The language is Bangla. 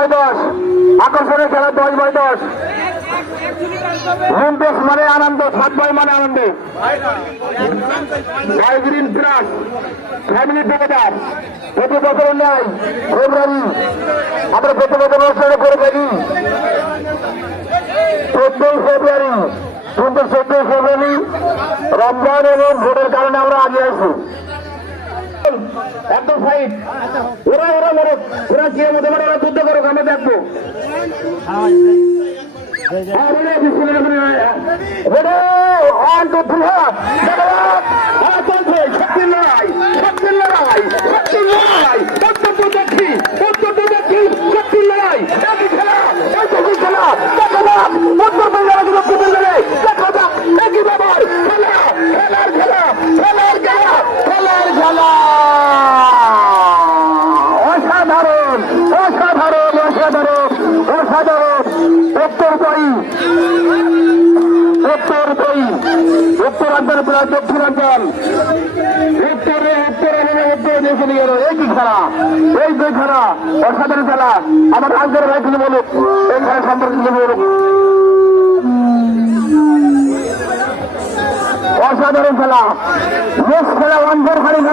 10/10 আকর্ষণের খেলা 10/10 লিম্পেক্স মানে আনন্দ 7 বয় মানে আনন্দে গ্রিন প্লাস ফ্যামিলি ঠিকাদার প্রতি বছর নেয় ফেব্রুয়ারি আমরা প্রতি বছর অনুষ্ঠানে করে থাকি 14 ফেব্রুয়ারি কিন্তু 14 ফেব্রুয়ারি রমজান এবং ভোটের কারণে আমরা আগে আসি একদম ফাইট ওরা ওরা মরো ওরা কে মতো ওরা যুদ্ধ করুক আমরা দেখবো শক্তির লড়াই শক্তির লড়াই শক্তির লড়াই অত্যন্ত দেখি অত্যন্ত দেখি শক্তির লড়াই একই খেলা একই খেলা দেখা যাক উত্তর বেঙ্গল দেখা যাক একই ব্যাপার খেলা খেলার খেলা খেলার খেলা খেলার খেলা অসাধারণ অসাধারণ অসাধারণ অসাধারণ উত্তরবঙ্গ উত্তরাঞ্চল প্রায় দক্ষিণাঞ্চল উত্তরে উত্তরে উত্তরে দেশে নিয়ে গেল এই কি খেলা এই যে খেলা অসাধারণ খেলা আমার রাজ্যের ভাই কিছু বলুক এই খেলা সম্পর্কে কিছু বলুক অসাধারণ খেলা খেলা অন্তর খালি